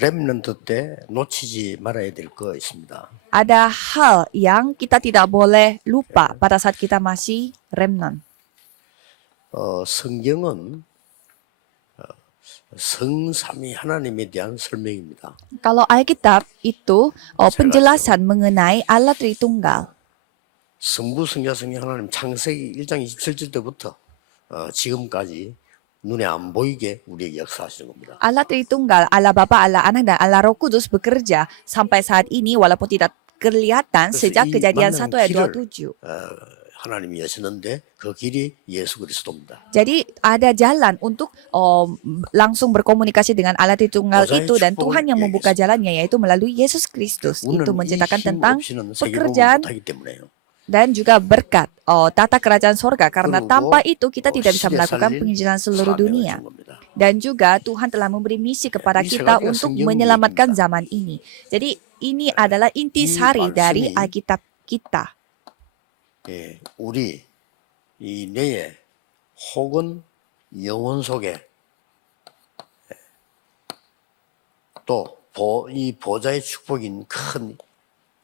렘넌트 때 놓치지 말아야 될 거 있습니다. Ada hal yang kita tidak boleh lupa pada saat kita masih remnant. 성경은 성삼위 하나님에 대한 설명입니다. Kalau Alkitab itu penjelasan mengenai Allah Tritunggal. 성부, 성자, 성령 하나님 창세기 1장 27절 때부터 지금까지 눈에 안 보이게 우리에게 역사하시는 겁니다. Allah Tritunggal, Allah Bapa, Allah Anak, dan Allah Roh Kudus bekerja sampai saat ini walaupun tidak kelihatan 그래서 sejak 이 Kejadian 만난 1 ayat 길을 27. 하나님이 여시는데 그 길이 예수 그리스도입니다. Jadi ada jalan untuk langsung berkomunikasi dengan Allah Tritunggal 보좌의 itu dan 축복을 Tuhan yang membuka jalannya yaitu melalui Yesus Kristus. Itu 우리는 이 menceritakan 힘 tentang 없이는 세계복음을 pekerjaan 못하기 때문에요. dan juga berkat tata kerajaan sorga karena 그리고 tanpa itu kita tidak bisa 시대 melakukan 살릴 penginjilan seluruh 사명을 dunia. 준 겁니다. Dan juga Tuhan telah memberi misi kepada Ini kita sekali untuk 성경 menyelamatkan 얘기입니다. zaman ini. Jadi ini adalah intisari 말씀이 dari Alkitab kita. 예, 우리 이 뇌에 혹은 영혼 속에 또 이 보좌의 축복인 큰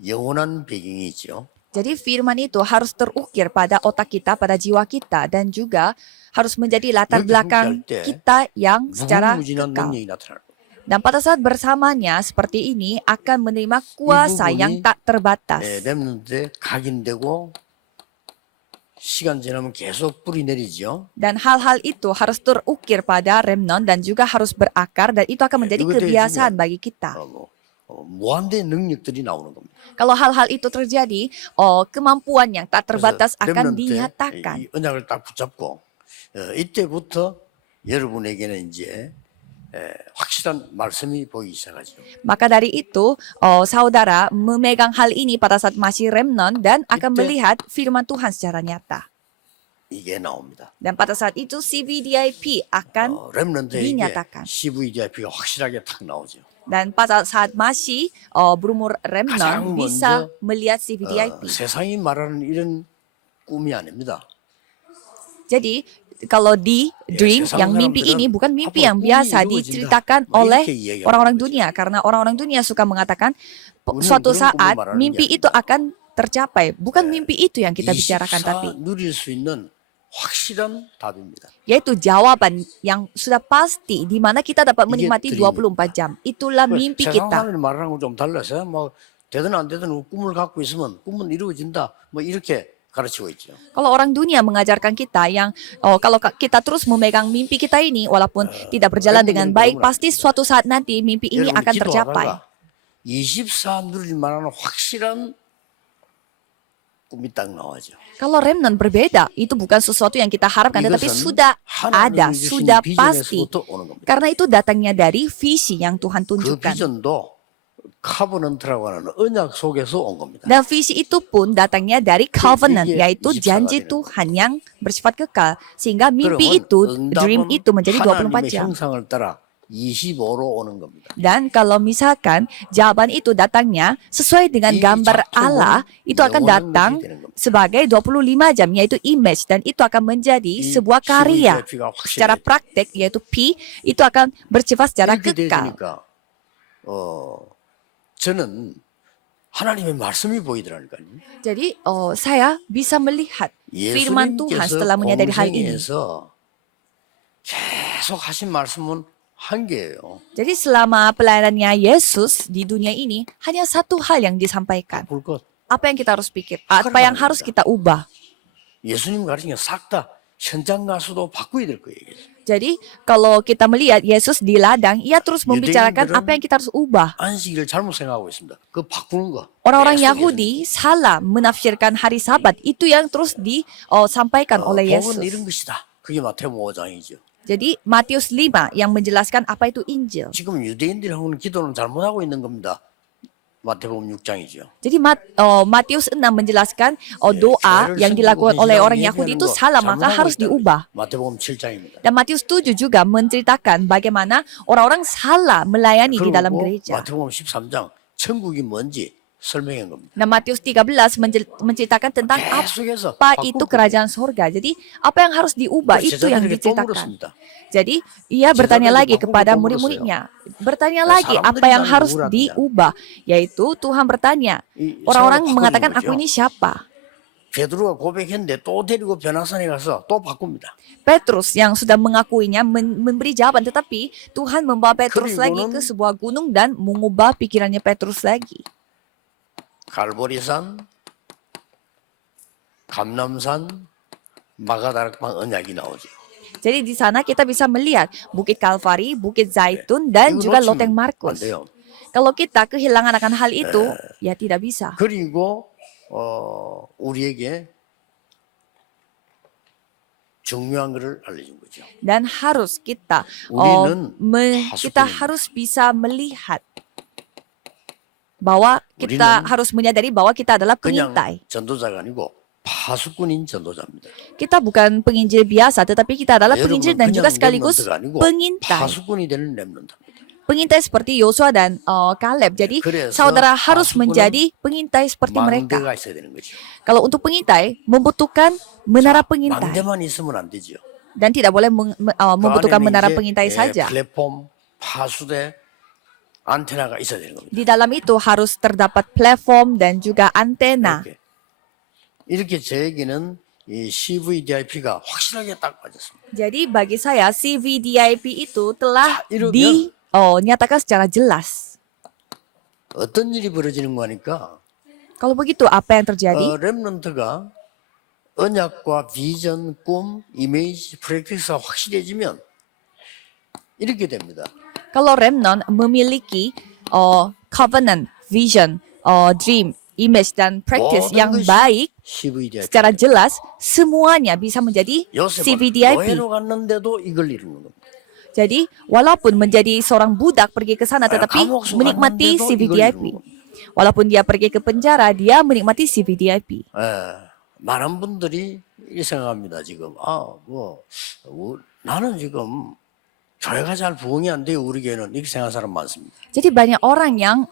영원한 배경이 있죠. Jadi firman itu harus terukir pada otak kita, pada jiwa kita, dan juga harus menjadi latar 여기 belakang 함께할 때 kita yang secara 무궁무진한 kekal. 능력이 나타날 겁니다. Dan pada saat bersamanya seperti ini akan menerima kuasa bu분이, yang tak terbatas. 렘넌트에 각인되고 시간 지나면 계속 뿌리 내리죠. Dan hal-hal itu harus terukir pada remnant dan juga harus berakar dan itu akan menjadi 이것도 kebiasaan 해주면, bagi kita. 무한대 능력들이 나오는 겁니다. Kalau hal-hal itu terjadi, kemampuan yang tak terbatas 그래서 akan 렘넌트에 dinyatakan. 이 언약을 딱 붙잡고 이때부터 여러분에게는 이제 확실한 말씀이 보이기 시작하죠. Maka dari itu, saudara memegang hal ini pada saat masih remnant dan akan 이때 melihat firman Tuhan secara nyata. 이게 나옵니다. Dan pada saat itu CVDIP akan 렘넌트에게 dinyatakan. CVDIP가 확실하게 탁 나오죠. Dan pada saat masih berumur remnant 가장 bisa 먼저 melihat CVDIP. 세상이 말하는 이런 꿈이 아닙니다. Jadi kalau di dream 세상 yang mimpi 사람들은 ini bukan mimpi 앞으로 yang 꿈이 biasa 이루어진다. diceritakan 뭐 oleh 이렇게 이야기하는 orang-orang 거죠. dunia karena orang-orang dunia suka mengatakan 우리는 suatu 그런 꿈을 saat 말하는 mimpi 게 itu 아닙니다. akan tercapai. Bukan mimpi itu yang kita bicarakan 24 tapi 누릴 수 있는 확실한 답입니다. yaitu jawaban yang sudah pasti di mana kita dapat 이게 menikmati dream입니다. 24 jam. Itulah mimpi 세상 kita. 사람이 말하는 거 좀 달라서 뭐 되든 안 되든 꿈을 갖고 있으면 꿈은 이루어진다. 뭐 이렇게 가르치고 있죠. Kalau orang dunia mengajarkan kita yang kalau kita terus memegang mimpi kita ini walaupun tidak berjalan dengan baik, pasti suatu saat nanti mimpi ini 여러분이 akan tercapai. 기도하다가 24 누릴 만한 확실한 꿈이 딱 나와죠. Kalau remnant berbeda, itu bukan sesuatu yang kita harapkan, tetapi 이것은 sudah ada, 하나님이 주신 sudah pasti. 비전에서부터 오는 겁니다. Karena itu datangnya dari visi yang Tuhan 그 tunjukkan. 비전도 카버넌트라고 하는 언약 속에서 온 겁니다. Dan visi itu pun datangnya dari covenant, 이게 yaitu 24가 janji 되는 Tuhan yang bersifat kekal. Sehingga mimpi 그러면 itu, dream 응답은 itu menjadi 24 하나님의 jam. 형상을 따라 25로 오는 겁니다. Dan kalau misalkan jawaban itu datangnya sesuai dengan 이 gambar 작품은 Allah, itu akan 영원한 datang 것이 되는 겁니다. sebagai 25 jam, yaitu image. Dan itu akan menjadi 이 sebuah karya. CVDIP가 Secara 확실해요. praktek, yaitu P, itu akan bersifat secara 이렇게 kekal. 되니까 저는 하나님의 말씀이 보이더라니까요. Jadi saya bisa melihat firman Tuhan setelah menyadari hal ini. 공생에서 계속 하신 말씀은 한 개예요. Jadi selama pelayanannya Yesus di dunia ini hanya satu hal yang disampaikan. 볼 것. Apa yang kita harus pikir? Apa yang harus kita ubah? 예수님 가르친 게 싹 다 현장 가서도 바꿔야 될 거예요. Jadi kalau kita melihat Yesus di ladang, ia terus membicarakan apa yang kita harus ubah. 안식일을 잘못 생각하고 있습니다. 그 바꾸는 거. Orang-orang 계속 Yahudi salah menafsirkan hari Sabat. Itu yang terus disampaikan oleh 복은 Yesus. 이런 것이다. 그게 마태복음 5장이죠. Jadi Matius 5 yang menjelaskan apa itu Injil. 지금 유대인들이 하는 기도는 잘못하고 있는 겁니다. 마태복음 6장이죠. Jadi Matius 6 menjelaskan doa yang dilakukan oleh orang Yahudi itu salah, maka harus diubah. 마태복음 7장입니다. Dan Matius 7 juga menceritakan bagaimana orang-orang salah melayani di dalam 그리고 gereja. 마태복음 13장 천국이 뭔지 설명한 겁니다. Nah, Matius 13 menceritakan tentang 계속해서 apa itu 바꾸고 kerajaan sorga. Jadi apa yang harus diubah 그 itu yang 제자들에게 또 diceritakan. 물었습니다. Jadi ia bertanya 제자들에게 lagi 바꾸고 kepada 또 murid-muridnya. 물었어요. Bertanya 네, lagi 사람들이 apa yang 나를 harus 누구라 하느냐. diubah. Yaitu Tuhan bertanya. 이 Orang-orang 생각을 mengatakan 바꾸는 aku 거죠. ini siapa? 베드로가 고백했는데 또 데리고 변화산에 가서 또 바꿉니다. Petrus yang sudah mengakuinya memberi jawaban, tetapi Tuhan membawa Petrus lagi 그리고는 ke sebuah gunung dan mengubah pikirannya Petrus lagi. 갈보리산, 감람산, 마가다락방 언약이 나오죠. Jadi di sana kita bisa melihat Bukit Kalvari, Bukit Zaitun, dan 이거 juga 놓치면 Loteng 안 Markus. 돼요. Kalau kita kehilangan akan hal itu, ya tidak bisa. 그리고 우리에게 중요한 것을 알려준 거죠. Dan harus kita, 우리는 kita 파수꾼입니다. harus bisa melihat bahwa kita 우리는 harus menyadari bahwa kita adalah 그냥 pengintai. 전도자가 아니고 파수꾼인 전도자입니다. Kita bukan penginjil biasa, tetapi kita adalah penginjil dan juga 그냥 sekaligus 렘넌트가 아니고 pengintai. 파수꾼이 되는 렘넌트입니다. Pengintai seperti Yosua dan Kaleb. Jadi 그래서 saudara harus 파수꾼은 menjadi pengintai seperti mereka. 망대가 있어야 되는 거죠. Kalau untuk pengintai membutuhkan menara pengintai 망대만 있으면 안 되죠. dan tidak boleh membutuhkan 그 안에는 menara 이제, pengintai saja. 플랫폼, 파수대, 안테나가 있어야 되는 겁니다. Di dalam itu harus terdapat platform dan juga antena. 이렇게 저에게는 이 CVDIP가 확실하게 딱 맞았습니다. Jadi bagi saya CVDIP itu telah 이러면 dinyatakan secara jelas. 어떤 일이 벌어지는 거니까 Kalau begitu apa yang terjadi? 렘넌트가 언약과 비전, 꿈, 이미지, 프랙티스가 확실해지면 이렇게 됩니다. Kalau remnant memiliki covenant, vision, dream, image dan practice 모든 yang 것이 baik CVDIP. secara jelas, semuanya bisa menjadi 요셉은 CVDIP. 노예로 갔는데도 이걸 이루는 겁니다. Jadi walaupun menjadi seorang budak pergi ke sana tetapi 감옥 속 menikmati 갔는데도 CVDIP. 이걸 이루는 Walaupun dia pergi ke penjara, dia menikmati CVDIP. 많은 분들이 이렇게 생각합니다. 지금 나는 지금 교회가 잘 부흥이 안 돼요. 우리 교회는 이렇게 생각하는 사람 많습니다. Jadi banyak orang yang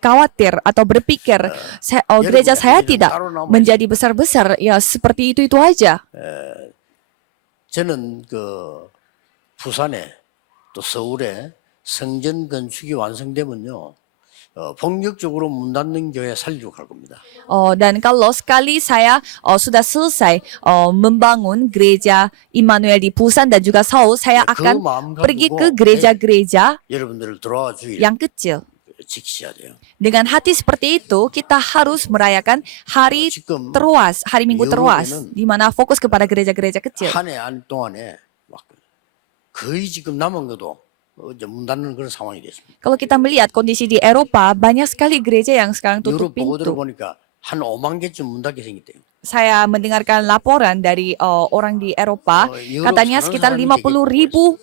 khawatir atau berpikir gereja saya tidak menjadi besar-besar, ya seperti itu aja. 저는 그 부산에 또 서울에 성전 건축이 완성되면요. 본격적으로 문 닫는 교회 살리러 갈 겁니다. Dan kalau sekali saya sudah selesai membangun gereja Immanuel di Busan dan juga Seoul, saya akan pergi ke gereja-gereja 여러분들을 돌아와 주일 yang kecil. 지키셔야 돼요. Dengan hati seperti itu, kita harus merayakan hari terwas, hari Minggu terwas, di mana fokus kepada gereja-gereja kecil. 한 해 안 동안에 막 거의 지금 남은 것도 이제 문 닫는 그런 상황이 됐습니다. Kalau kita melihat kondisi di Eropa, banyak sekali gereja yang sekarang tutup 유럽 보고 pintu. 들어보니까 한 5만 개쯤 문 닫게 생겼대요. Saya mendengarkan laporan dari orang di Eropa, Eropa katanya saran sekitar saran 50.000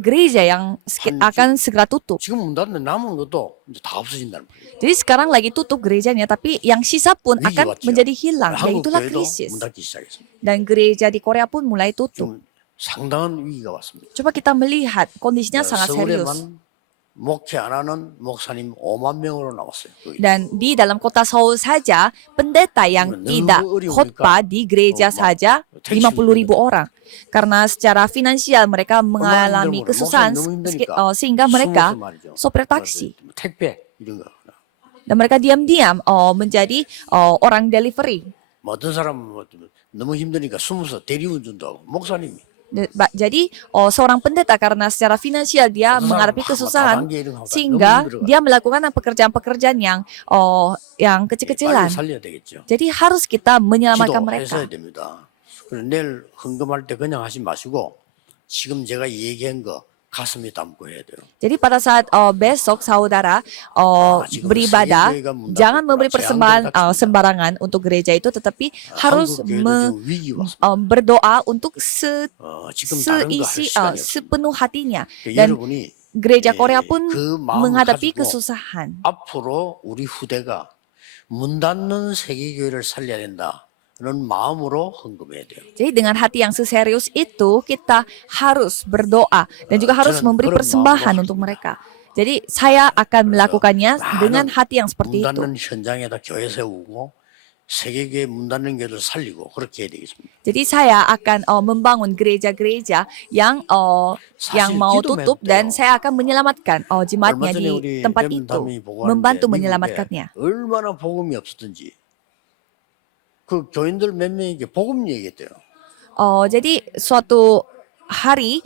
gereja yang akan segera tutup. 지금 문 닫는 남은 것도 이제 다 없어진다는 거예요. Jadi sekarang lagi tutup gerejanya, tapi yang sisa pun 위기 akan 왔죠. menjadi hilang. Ya 한국 itulah 교회도 krisis. 문 닫기 시작했습니다. Dan gereja di Korea pun mulai tutup. 좀 상당한 위기가 왔습니다. Coba kita melihat kondisinya sangat serius. 서울에만 목회 안 하는 목사님 5만 명으로 나왔어요. 거기. Dan di dalam kota Seoul saja, pendeta yang 너무 tidak 어려우니까 khotbah di gereja saja 50.000 orang. Karena secara finansial mereka mengalami kesusahan sehingga mereka sopir taksi. 택배 이런 거. Dan mereka diam-diam menjadi orang delivery. 뭐 어떤 사람은 너무 힘드니까 숨어서 대리운전도 하고 목사님이 Jadi seorang pendeta karena secara finansial dia menghadapi kesusahan sehingga dia melakukan pekerjaan-pekerjaan yang 빨리 kecil-kecilan. 살려야 되겠죠. Jadi harus kita menyelamatkan 기도해서야 mereka. 됩니다. 그래서 내일 헌금할 때 그냥 하지 마시고 지금 제가 얘기한 거 가슴에 담고 해야 돼요. Jadi pada saat besok saudara beribadah, jangan memberi persembahan sembarangan untuk gereja itu, tetapi harus berdoa untuk sepenuh hatinya. Dan gereja Korea pun menghadapi kesusahan. 앞으로 우리 후대가 문 닫는 세계교회를 살려야 된다. 는 마음으로 헌금해야 돼요. Jadi dengan hati yang seserius itu kita harus berdoa dan juga harus memberi persembahan untuk mereka. Jadi saya akan melakukannya dengan hati yang 문 seperti itu. 닫는 현장에다 교회 세우고 세계교회 문 닫는 교회를 살리고 그렇게 해야 되겠습니다. Jadi saya akan membangun gereja-gereja yang 사실 mau 기도만 tutup 해도 dan 돼요. saya akan menyelamatkan jemaatnya 얼마 전에 di 우리 tempat 레몬 itu, 담이 보고하는데 membantu 미국에 menyelamatkannya. 얼마나 복음이 없었든지 그 교인들 몇 명에게 복음 얘기했대요. Jadi suatu hari,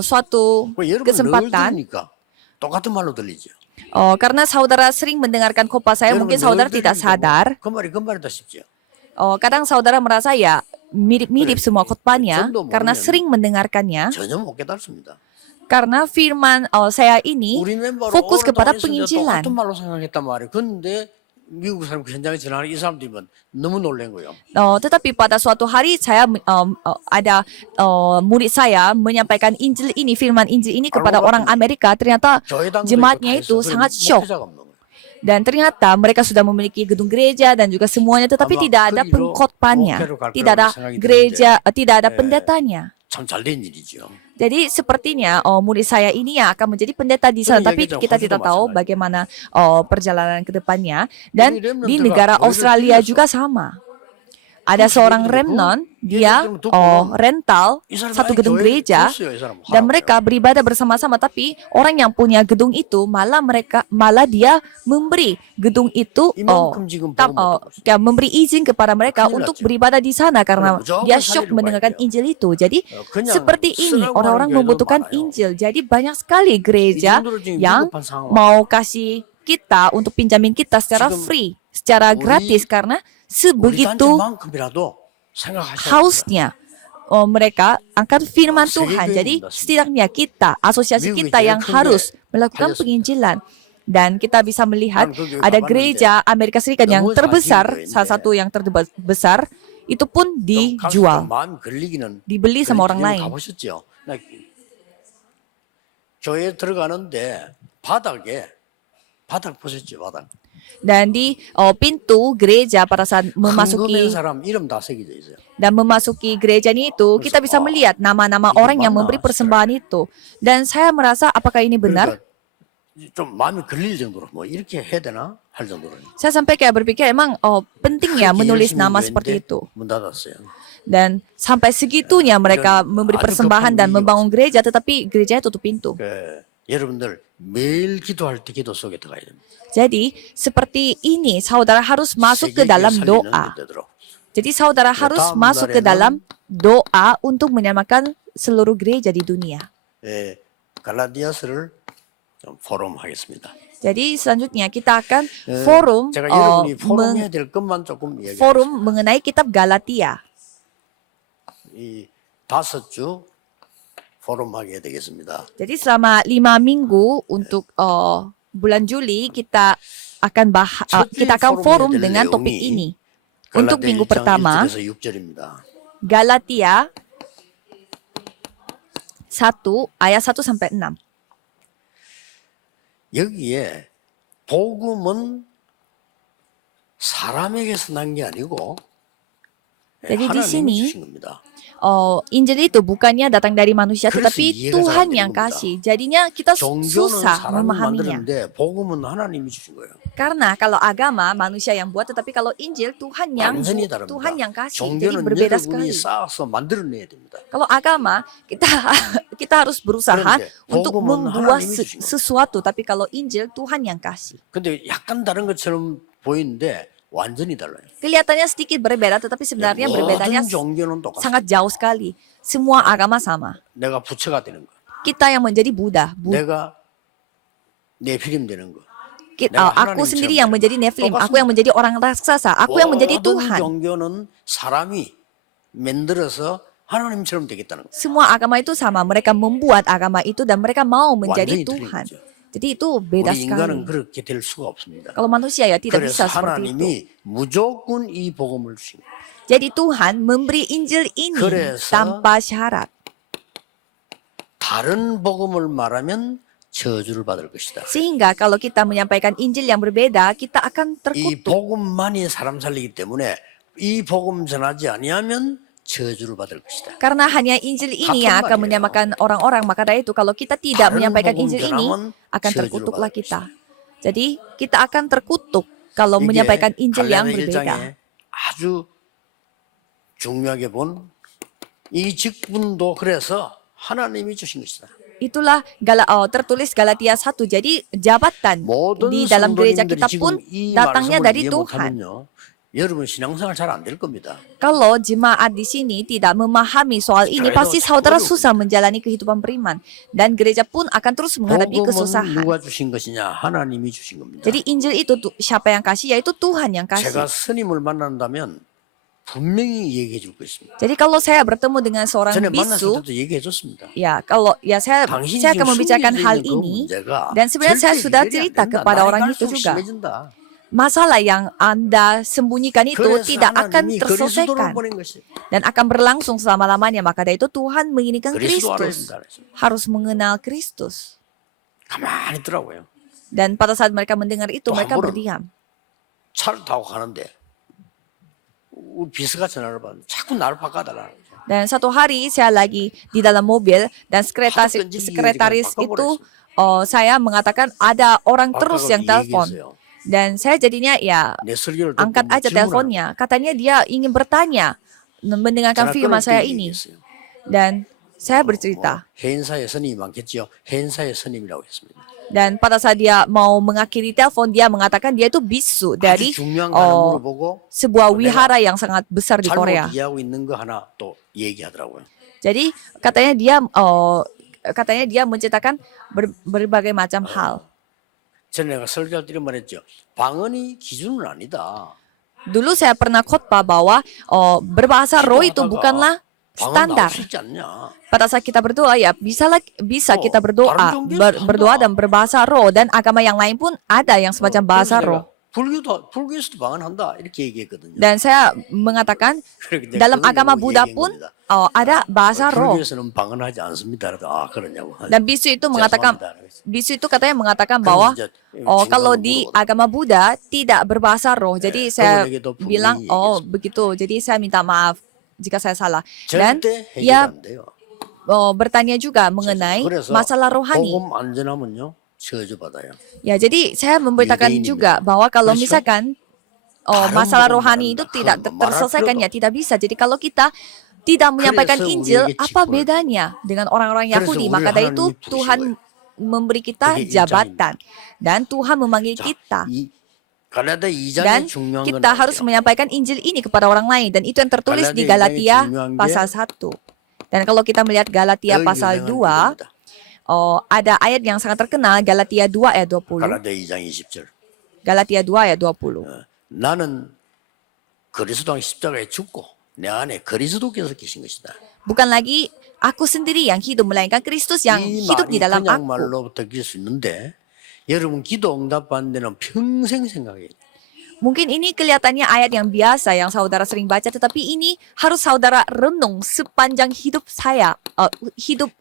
suatu 그 여러분 늘 kesempatan, 들으니까 똑같은 말로 들리죠. karena saudara sering mendengarkan khotbah saya, 여러분 mungkin 늘 saudara tidak 들으니까 sadar. 그 말이 그 말이다 싶죠. Kadang saudara merasa ya mirip-mirip semua khotbahnya 전도 karena 모르면 sering mendengarkannya. 전혀 못 깨닫습니다. Karena firman saya ini 우리 멤버로 fokus kepada 오랫동안 있었는데 penginjilan. 똑같은 말로 생각했단 말이에요. 근데 미국 사람 그 현장에 지나가는 이 사람들이면 너무 놀란 거예요. Tetapi pada suatu hari saya ada murid saya menyampaikan Injil ini, firman Injil ini kepada 알고 orang 봤더니 Amerika. Ternyata 교회 당도 jemaatnya 있고 itu 다 sangat 있어. shock. 목회자가 없는 거예요. Dan ternyata mereka sudah memiliki gedung gereja dan juga semuanya, tetapi 아마 tidak ada 그 일로 pengkhotbahnya, 목회로 갈 tidak ada 거라고 생각이 gereja, 드는데, tidak ada pendetanya. 참 잘된 일이죠. Jadi sepertinya murid saya ini yang akan menjadi pendeta di sana, Itu tapi yang kita kita tidak maksud tahu maksudnya. bagaimana perjalanan ke depannya. Dan Jadi remnant di juga negara boleh Australia terpilih, juga sama. Ada seorang remnant, dia rental 이 사람이 satu 아예 gedung 교회를 gereja 줬어요, 이 사람. dan 하라고요. mereka beribadah bersama-sama, tapi orang yang punya gedung itu malah dia memberi gedung itu 이만큼 지금 복음 못 듣고 있어요. memberi izin kepada mereka 큰일 untuk 났죠. beribadah di sana karena 무조건 dia shock 살리러 mendengarkan 가야 돼요. Injil itu. Jadi 그냥 seperti ini 쓰라고 orang-orang 하는 교회도 membutuhkan 많아요. Injil. Jadi banyak sekali gereja 정도로 지금 yang 위급한 상황. mau kasih kita untuk pinjamin kita secara 지금 free, secara 우리- gratis karena 우리 sebegitu 단체만큼이라도 생각하셔야 hausnya mereka akan firman 세계 Tuhan. 교회 Jadi 묻었습니다. setidaknya kita, asosiasi 미국이 kita 제일 yang 큰데 harus melakukan 팔렸습니다. penginjilan. Dan kita bisa melihat 난 그 교회 ada 가봤는데 gereja Amerika Serikat yang 너무 terbesar, 사진 교회인데 salah satu yang terbesar, itu pun 좀 dijual, 마음 걸리기는 dibeli sama orang lain. 가보셨죠? 나 교회 들어가는데 바닥 보셨죠? 바닥. Dan di pintu gereja pada saat 헌금한 memasuki 사람 이름 다 새겨져 있어요. dan memasuki gerejanya itu, kita bisa melihat nama-nama ini orang yang mana, memberi persembahan itu. Dan saya merasa apakah ini benar? 그러니까 좀 마음이 걸릴 정도로 뭐 이렇게 해야 되나 할 정도로. Saya sampai kayak berpikir emang penting ya 크게 menulis 열심히 nama 교회인데 seperti itu. 문 닫았어요. Dan sampai segitunya mereka dan memberi aduh, persembahan dan kepentingan. membangun gereja, tetapi gerejanya tutup pintu. 여러분들 매일 기도할 때 기도 속에 들어가야 됩니다. Jadi seperti ini saudara harus masuk ke 세계교회 dalam 살리는 doa. 데도록. Jadi saudara harus 다음 masuk ke 날에는 dalam doa untuk menyelamatkan seluruh gereja di dunia. 갈라디아서를 좀 포럼하겠습니다. Jadi selanjutnya kita akan forum 제가 여러분이 포럼해야 될 것만 조금 얘기하겠습니다. forum mengenai kitab Galatia. 이 5주 포럼하게 되겠습니다. Jadi selama 5 minggu untuk bulan Juli kita akan kita akan forum dengan topik ini. Untuk minggu pertama, 1절에서 6절입니다. Galatia 1 ayat 1 sampai 6. 여기에 복음은 사람에게서 난 게 아니고 Jadi di 하나님이 sini 주신 겁니다. Injil itu bukannya datang dari manusia, 그래서 tetapi 이해가 Tuhan 잘 안 yang 되는 겁니다. kasih. Jadinya kita 종교는 susah 사람이 memahaminya. 만드는데 복음은 하나님이 주신 거예요. Karena kalau agama manusia yang buat, tetapi kalau Injil Tuhan yang 완전히 다릅니다. Tuhan yang kasih. Jadi 종교는 berbeda 여러분이 sekali. 쌓아서 만들어내야 됩니다. Kalau agama kita harus berusaha 그런데 untuk 복음은 membuat 하나님이 주신 거예요. sesuatu, tapi kalau Injil Tuhan yang kasih. 근데 약간 다른 것처럼 보이는데 완전히 달라요. Kelihatannya sedikit berbeda, tetapi sebenarnya berbedanya 모든 종교는 똑같아요. sangat jauh sekali. Semua agama sama. 내가 부처가 되는 거, Kita yang menjadi Buddha, 내가 네피림 되는 거. aku sendiri yang menjadi Nephilim, aku yang menjadi orang raksasa, aku yang menjadi 모든 Tuhan. 종교는 사람이 만들어서 하나님처럼 되겠다는 거. Semua agama itu sama, mereka membuat agama itu dan mereka mau menjadi 완전히 틀린 Tuhan. 거죠. Jadi itu beda 우리 인간은 sekali. 그렇게 될 수가 없습니다. Kalau manusia ya tidak 그래서 bisa seperti itu. 하나님이 무조건 이 복음을 주신 거예요. Jadi Tuhan memberi Injil ini 그래서 tanpa syarat. 다른 복음을 말하면 저주를 받을 것이다. Sehingga kalau kita menyampaikan Injil yang berbeda, kita akan 이 terkutuk. 복음만이 사람 살리기 때문에 이 복음 전하지 아니하면 저주를 받을 것이다. Karena hanya Injil ini yang akan menyamakan orang-orang, maka dari itu kalau kita tidak menyampaikan Injil ini, akan terkutuklah kita. Jadi kita akan terkutuk kalau menyampaikan Injil yang berbeda. 아주 중요하게 본 이 직분도 그래서 하나님이 주신 것이다. Itulah tertulis Galatia 1. Jadi jabatan di dalam gereja kita pun datangnya dari Tuhan. 여러분 신앙생활 잘 안 될 겁니다. Kalau jemaat di sini tidak memahami soal ini, pasti saudara susah menjalani kehidupan beriman. Dan gereja pun akan terus menghadapi 복음은 kesusahan. 누가 주신 것이냐? 하나님이 주신 겁니다. Jadi Injil itu siapa yang kasih? Yaitu Tuhan yang kasih. 제가 스님을 만난다면 분명히 얘기해 줄 것입니다. Jadi kalau saya bertemu dengan seorang 전에 만났을 bisu, 때도 얘기해 줬습니다. saya akan membicarakan hal ini. Dan sebenarnya saya sudah cerita kepada orang itu juga. Masalah yang Anda sembunyikan itu tidak akan terselesaikan dan akan berlangsung selama-lamanya. Maka dari itu Tuhan menginginkan Kristus, harus mengenal Kristus. 가만히 있더라고요. Dan pada saat mereka mendengar itu, mereka 한번은 berdiam. 차를 타고 가는데 우리 비서가 전화를 받는데 자꾸 나를 바꿔달라. Dan satu hari saya lagi di dalam mobil dan sekretaris itu saya mengatakan ada orang terus yang telepon. Dan saya jadinya angkat aja teleponnya. Katanya dia ingin bertanya mendengarkan firman saya ini. Dan saya bercerita. 해인사의 스님이 많겠지요. 해인사의 스님이라고 했습니다. Dan pada saat dia mau mengakhiri telepon, dia mengatakan dia itu bisu dari sebuah wihara yang sangat besar di Korea. Jadi katanya dia menceritakan berbagai macam hal. 전에 설교할 때 말했죠. 방언이 기준은 아니다. Dulu saya pernah khotbah bahwa berbahasa roh itu bukanlah standar. Pada saat kita berdoa bisa kita berdoa dan berbahasa roh, dan agama yang lain pun ada yang semacam bahasa roh. 불교에서도 방언한다 이렇게 얘기했거든요. Dan saya mengatakan dalam agama Buddha pun ada bahasa roh. 불교에서는 방언하지 않습니다. 그러냐고. Dan bisu itu katanya mengatakan bahwa kalau di agama Buddha tidak berbahasa roh. Jadi saya bilang begitu. Jadi saya minta maaf jika saya salah. Dan ia bertanya juga mengenai masalah rohani. Ya, jadi saya memberitakan juga bahwa kalau misalkan masalah rohani itu tidak terselesaikan, ya tidak bisa. Jadi kalau kita tidak menyampaikan Injil, apa bedanya dengan orang-orang Yahudi? Maka dari itu Tuhan memberi kita jabatan dan Tuhan memanggil kita. Dan kita harus menyampaikan Injil ini kepada orang lain. Dan itu yang tertulis di Galatia pasal 1. Dan kalau kita melihat Galatia pasal 2, ada ayat yang sangat terkenal, Galatia 2 ayat 20. Galatia 2 ayat 20. 나는 그리스도랑 십자가에 죽고 내 안에 그리스도께서 계신 것이다. Bukan lagi aku sendiri yang hidup, melainkan Kristus yang hidup di dalam aku. 말로 느낄 수 있는데 여러분 기도 응답받는 데는 평생 생각해요. Mungkin ini kelihatannya ayat yang biasa yang saudara sering baca, tetapi ini harus saudara renung sepanjang hidup hidup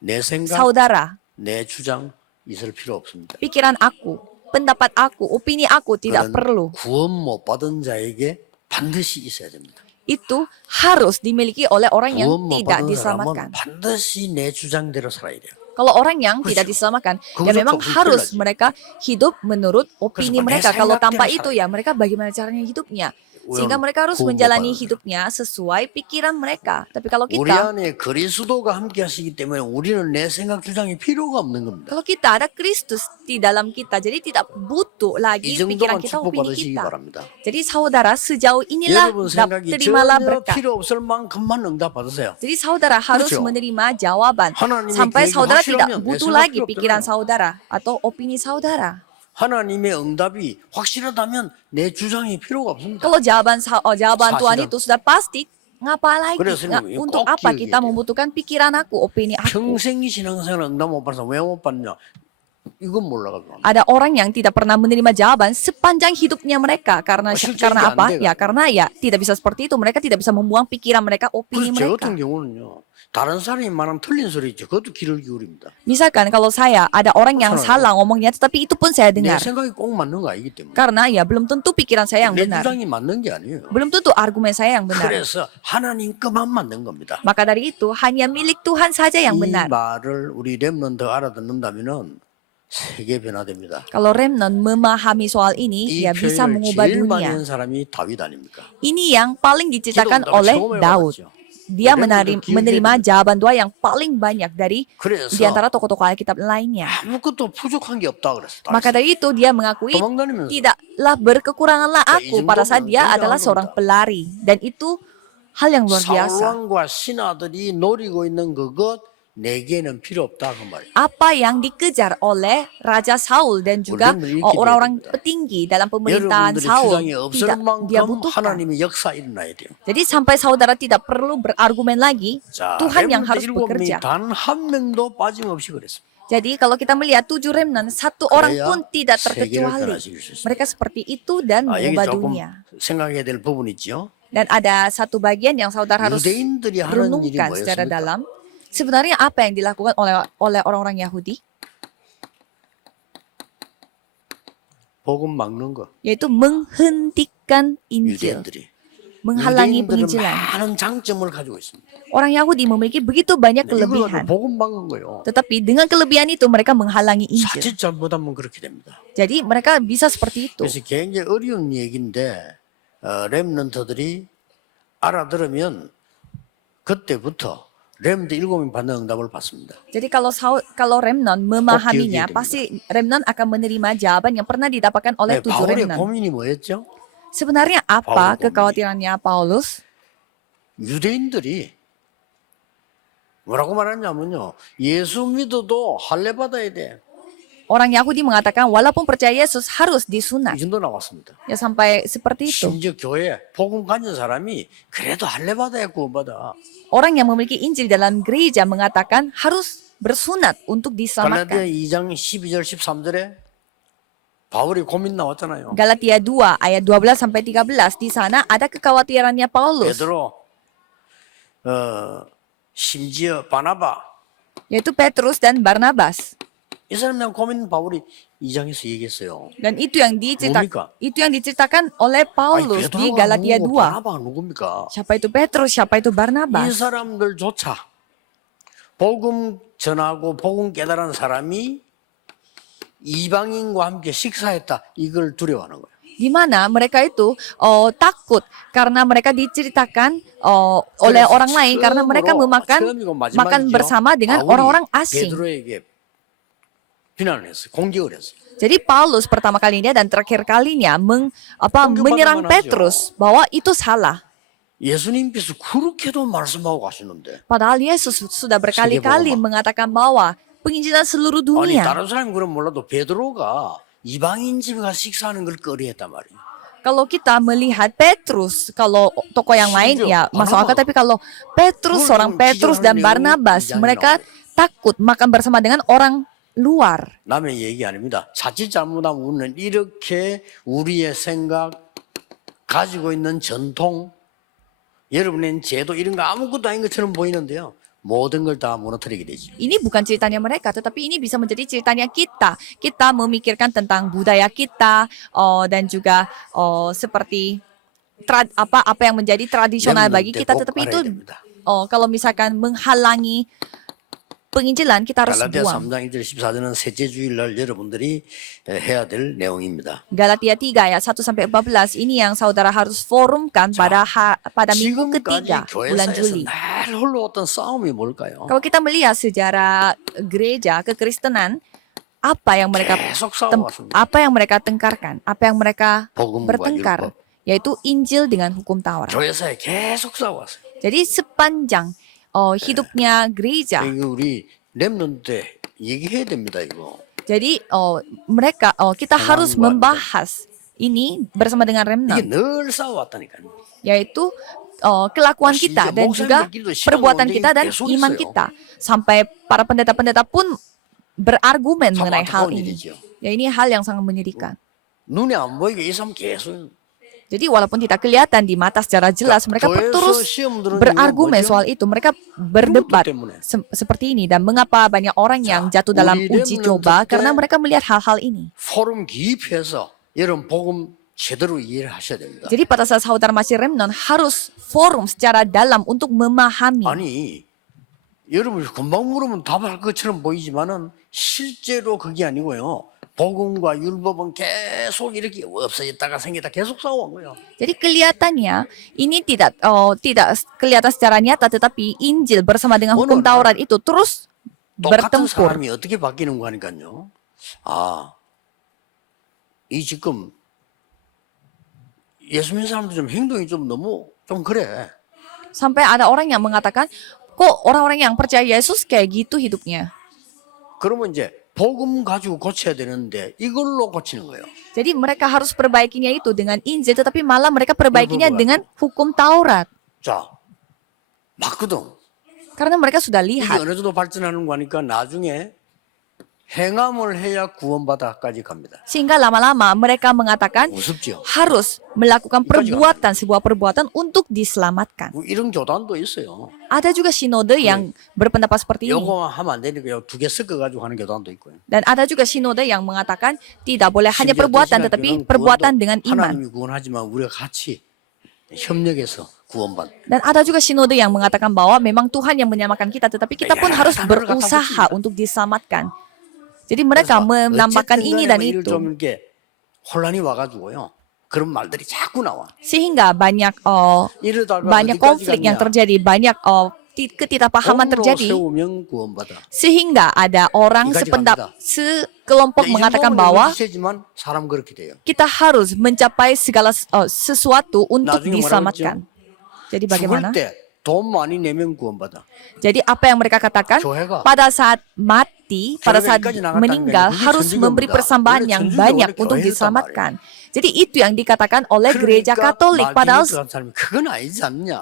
saudara. 내 주장 있을 필요 없습니다. Pikiran aku, pendapat aku, opini aku tidak perlu. 구원 못 받은 자에게 반드시 있어야 됩니다. Itu harus dimiliki oleh orang yang tidak diselamatkan. 반드시 내 주장대로 살아야 돼요. Kalau orang yang tidak diselamatkan, ya memang harus mereka hidup menurut opini mereka. Kalau tanpa itu, ya mereka bagaimana caranya hidupnya? Sehingga mereka harus menjalani hidupnya sesuai pikiran mereka. Tapi kalau kita, kalau kita ada Kristus di dalam kita, jadi tidak butuh lagi pikiran kita, opini kita. Jadi saudara, sejauh inilah terimalah berkat. Jadi saudara harus menerima jawaban sampai saudara tidak butuh lagi pikiran saudara atau opini saudara. 하나님의 응답이 확실하다면 내 주장이 필요가 없습니다. Kalau jawaban Tuhan itu sudah pasti, ngapa lagi? Untuk apa kita membutuhkan pikiran aku, opini aku? 평생 신앙생활 응답 못 받아서 왜 못 받냐? 이건 몰라가지고. Ada orang yang tidak pernah menerima jawaban sepanjang hidupnya mereka karena 실제 karena 이게 안 apa? 돼요. Ya karena ya tidak bisa seperti itu. Mereka tidak bisa membuang pikiran mereka, opini 그래서 저 mereka. 같은 경우는요. 다른 사람이 말하면 틀린 소리 있죠. 그것도 귀를 기울입니다. Misalkan kalau saya ada orang yang 그렇잖아요. salah ngomongnya, tetapi itu pun saya 내 dengar. 생각이 꼭 맞는 거 아니기 때문에. Karena ya belum tentu pikiran saya yang 내 benar. 주장이 맞는 게 아니에요. Belum tentu argumen saya yang benar. 그래서 하나님 것만 맞는 겁니다. Maka dari itu hanya milik Tuhan saja yang 이 benar. 말을 우리 렘넌트 알아듣는다면은 세계 변화됩니다. Kalau remnant memahami soal ini, 이 ya bisa 표현을 mengubah 제일 많이 dunia. 한 사람이 다윗 아닙니까? Ini yang paling diceritakan 기도문답을 oleh 처음 Daud. 해봤죠. Dia remnant menerima 기억해야 jawaban doa yang paling banyak dari 그래서 di antara tokoh-tokoh Alkitab lainnya. 아무것도 부족한 게 없다 그랬어. Maka dari itu dia mengakui 도망다니면서 tidaklah berkekuranganlah 자, aku 이 pada saat 정도면 dia 굉장한 adalah seorang 겁니다. pelari. Dan itu hal yang luar biasa. 사울왕과 신하들이 노리고 있는 그것 내게는 필요 없다 그 말이에요. Apa yang dikejar oleh Raja Saul dan juga 우리는 이렇게 orang-orang 돼야 됩니다. petinggi dalam pemerintahan 여러분들의 Saul 주장이 없을 tidak dia 만큼 butuhkan. 하나님의 역사 일어나야 돼요. Jadi sampai saudara tidak perlu berargumen lagi, 자, Tuhan yang harus 렘넌트 7명이 bekerja. 단 한 명도 빠짐없이 그랬습니다. Jadi kalau kita melihat 7 remnant, satu orang 그래야 pun tidak 세계를 terkecuali. 변화시킬 수 있습니다. Mereka seperti itu dan 여기 mengubah 조금 dunia. 생각해야 될 부분 있죠. Dan ada satu bagian yang saudara harus 유대인들이 하는 일이 renungkan secara 뭐였습니까? dalam. Sebenarnya apa yang dilakukan oleh orang-orang Yahudi? 복음 막는 거. Yaitu menghentikan Injil, 유대인들이. menghalangi 유대인들은 penginjilan. 많은 장점을 가지고 있습니다. Orang Yahudi memiliki begitu banyak 이걸 가지고 kelebihan. 복음 막는 거요. Tetapi dengan kelebihan itu mereka menghalangi Injil. 자칫 잘못하면 그렇게 됩니다. Jadi mereka bisa seperti itu. 그래서 굉장히 어려운 얘기인데 렘넌트들이 알아들으면 그때부터 렘넌트 7명 받는 응답을 받습니다. Jadi kalau remnant memahaminya, 기억해야 됩니다. pasti remnant akan menerima jawaban yang pernah didapatkan oleh 7 바울의 remnant. 고민이 뭐였죠? Sebenarnya apa Paulus kekhawatirannya Paulus? 유대인들이 뭐라고 말하냐면요. 예수 믿어도 할례 받아야 돼. Orang Yahudi mengatakan walaupun percaya Yesus harus disunat. 이 정도 나왔습니다. Ya sampai seperti itu. 심지어 교회 복음 가진 사람이 그래도 할례 받아야 구원받아. Orang yang memiliki Injil dalam gereja mengatakan harus bersunat untuk 갈라디아 diselamatkan. 2장 12절 13절에 바울이 고민 나왔잖아요. Galatia 2 ayat 12 sampai 13 di sana ada kekhawatirannya Paulus, 베드로 심지어 바나바 yaitu Petrus dan Barnabas. 이 사람이랑 고민 바울이 2장에서 얘기했어요. Dan 뭡니까? itu yang diceritakan oleh Paulus di Galatia 2. 바나바가 누굽니까? Siapa itu Petrus, siapa itu 이 Barnabas? 사람들조차 복음 전하고 복음 깨달은 사람이 이방인과 함께 식사했다. 이걸 두려워하는 거예요. Di mana mereka itu takut karena mereka diceritakan oleh orang lain karena mereka makan bersama dengan orang-orang asing. 베드로에게 비난을 했어요. 공격을 했어요. Jadi Paulus pertama kalinya dan terakhir kalinya menyerang Petrus bahwa itu salah. 예수님께서 그렇게도 말씀하고 가시는데 Padahal Yesus sudah berkali-kali mengatakan bahwa penginjilan seluruh 아니 dunia. 다른 사람이 그럼 몰라도 베드로가 이방인 집에 가서 식사하는 걸 꺼려했단 말이에요. Kalau kita melihat Petrus, kalau tokoh yang lain ya masuk akal, tapi kalau Petrus, seorang Petrus dan Barnabas, mereka takut makan bersama dengan orang luar. 남의 얘기 아닙니다. 자칫 잘못하면 우리는 이렇게 우리의 생각, 가지고 있는 전통, 여러분의 제도 이런 거 아무것도 아닌 것처럼 보이는데요. 모든 걸 다 무너뜨리게 되죠. Ini bukan ceritanya mereka, tetapi ini bisa menjadi ceritanya kita. Kita memikirkan tentang budaya kita dan juga seperti apa yang menjadi tradisional bagi kita, tetapi itu kalau misalkan menghalangi penginjilan kita harus 갈라디아 buang. 3장 1절 14절은 셋째 주일날 여러분들이 해야 될 내용입니다. Galatia 3 ayat 1 sampai 14 ini yang saudara harus forumkan pada minggu ketiga bulan 교회사에서 Juli. 늘 흘러왔던 싸움이 뭘까요? Kalau kita melihat sejarah gereja kekristenan, apa yang mereka 계속 싸워왔습니다. apa yang mereka tengkarkan, apa yang mereka 복음과 bertengkar, 율법. yaitu Injil dengan hukum Taurat. 교회사에 계속 싸워왔어요. Jadi sepanjang hidupnya gereja, 이거 우리 렘넌트 때 얘기해야 됩니다 이거. jadi kita harus membahas ini bersama dengan 이게 remnant, 늘 싸워왔다니까요. yaitu kelakuan kita dan juga perbuatan kita dan iman kita. Sampai para pendeta-pendeta pun berargumen 참 mengenai hal 안타까운 ini. 일이죠. Ya ini hal yang sangat menyedihkan. 눈에 안 보이게 이 사람 계속 Jadi walaupun tidak kelihatan di mata secara jelas, mereka 교회에서 terus 시험 들은 berargumen 이유가 soal 뭐죠? itu. Mereka berdebat 때문에. seperti ini. Dan mengapa banyak orang yang jatuh dalam 우리 uji 렘넌트 coba? 때 Karena mereka melihat hal-hal ini. 포럼 기입해서 여러분 복음 제대로 이해를 하셔야 됩니다. Jadi pada saat saudara masih remnon harus forum secara dalam untuk memahami. 아니 여러분 금방 물으면 답할 것처럼 보이지만은 실제로 그게 아니고요. 복음과 율법은 계속 이렇게 없어졌다가 생겼다 계속 싸워온 거예요. Jadi kelihatannya ini tidak kelihatan secara nyata, tetapi Injil bersama dengan hukum Taurat itu terus 똑같은 bertempur. 사람이 어떻게 바뀌는 거 하니까요. 아, 이 지금 예수 믿는 사람들 좀 행동이 좀 너무 좀 그래. Sampai ada orang yang mengatakan, kok orang-orang yang percaya Yesus kayak gitu hidupnya. 그러면 이제 복음 가지고 고쳐야 되는데 이걸로 고치는 거예요. Jadi mereka harus perbaikinya itu dengan Injil, tetapi malah mereka perbaikinya dengan hukum Taurat. 자, 맞거든. Karena mereka sudah 이게 lihat. 어느 정도 발전하는 거니까 나중에 행함을 해야 구원받아까지 갑니다. Sehingga lama-lama mereka mengatakan 우습죠. harus melakukan perbuatan, sebuah perbuatan untuk diselamatkan. 뭐 이런 교단도 있어요. Ada juga sinode yang berpendapat seperti ini. 요거 하면 안 되니까 두 개 섞어가지고 하는 교단도 있고요. Dan ada juga sinode yang mengatakan tidak boleh hanya 심지어 perbuatan, 또 tetapi 신학교는 perbuatan 구원도 dengan iman. 하나님이 구원하지만 우리가 같이 협력해서 구원받. Dan ada juga sinode yang mengatakan bahwa memang Tuhan yang menyelamatkan kita, tetapi kita pun Ya, harus 단어를 갖다 berusaha 붙입니다. untuk diselamatkan. Jadi mereka menambahkan ini dan itu. 좀 이렇게 혼란이 와가지고요. 그런 말들이 자꾸 나와. Sehingga banyak 이러다가 banyak 어디까지 konflik yang 갔냐? terjadi, banyak ketidakpahaman 공로 terjadi. 세우면 구원받아. Sehingga ada orang Dikaji sekelompok 이 mengatakan 정도는 bahwa 지만 사람 그렇게 돼요. kita harus mencapai segala sesuatu untuk 나중에 diselamatkan. Jadi bagaimana? 죽을 때 돈 많이 내면 구원받아. Jadi apa yang mereka katakan? 교회가 Pada saat mati, pada saat 교회가 여기까지 나갔다는 meninggal 게 그게 harus memberi 전쟁입니다. persembahan 원래 yang 전쟁이 banyak 원래 untuk 교회였단 diselamatkan. Jadi itu yang dikatakan oleh gereja Katolik. Padahal 말기니까 사람이 그건 아니지 않냐.